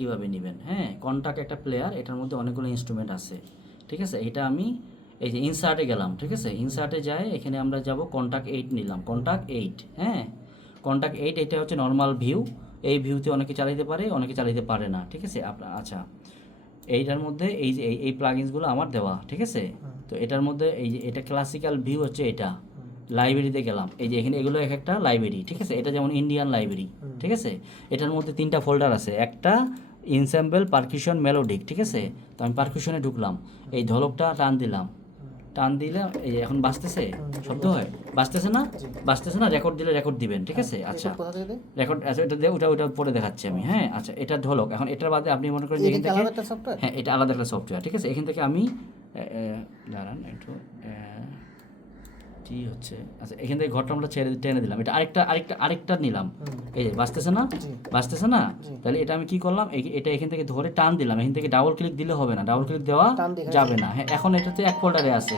কীভাবে নেবেন। হ্যাঁ, কন্টাক্ট একটা প্লেয়ার, এটার মধ্যে অনেকগুলো ইনস্ট্রুমেন্ট আছে, ঠিক আছে। এটা আমি এই যে ইনসার্টে গেলাম, ঠিক আছে। ইনসার্টে যাই, এখানে আমরা যাব কন্টাক্ট 8 নিলাম, কন্টাক্ট 8। হ্যাঁ, কন্টাক্ট 8 এটা হচ্ছে নর্মাল ভিউ। এই ভিউতে অনেকে চালাতে পারে, অনেকে চালাতে পারে না, ঠিক আছে। আচ্ছা, এইটার মধ্যে এই যে এই প্লাগইনসগুলো আমার দেওয়া, ঠিক আছে। তো এটার মধ্যে এই যে এটা ক্লাসিক্যাল ভিউ হচ্ছে এটা। লাইব্রেরিতে গেলাম, এই যে এখানে এগুলো এক একটা লাইব্রেরি, ঠিক আছে। এটা যেমন ইন্ডিয়ান লাইব্রেরি, ঠিক আছে। এটার মধ্যে 3টা ফোল্ডার আছে, একটা ইনস্যাম্বল, পারকিউশন, মেলোডিক, ঠিক আছে। তো আমি পারকিউশনে ঢুকলাম, এই ঢোলকটা টান দিলাম, টান দিলে এই যে এখন বাজতেছে, শব্দ হয়, বাজতেছে না, বাজতেছে না। রেকর্ড দিলে রেকর্ড দিবেন, ঠিক আছে। আচ্ছা, রেকর্ড, আচ্ছা এটা দিয়ে ওটা পরে দেখাচ্ছি আমি। হ্যাঁ, আচ্ছা, এটা ঢোলক। এখন এটার বাদে আপনি মনে করেন যে এখান থেকে, হ্যাঁ এটা আলাদা একটা সফটওয়্যার, ঠিক আছে। এখান থেকে আমি দাঁড়ান একটু, কি হচ্ছে, আচ্ছা এখান থেকে ঘরটা আমরা টেনে দিলাম, এটা আরেকটা নিলাম, এই যে বাজতেছে না, বাজতেছে না। তাহলে এটা আমি কি করলাম, এটা এখান থেকে ধরে টান দিলাম। এখান থেকে ডাবল ক্লিক দিলে হবে না, ডাবল ক্লিক দেওয়া যাবে না। হ্যাঁ, এখন এটাতে এক ফোল্ডারে আছে,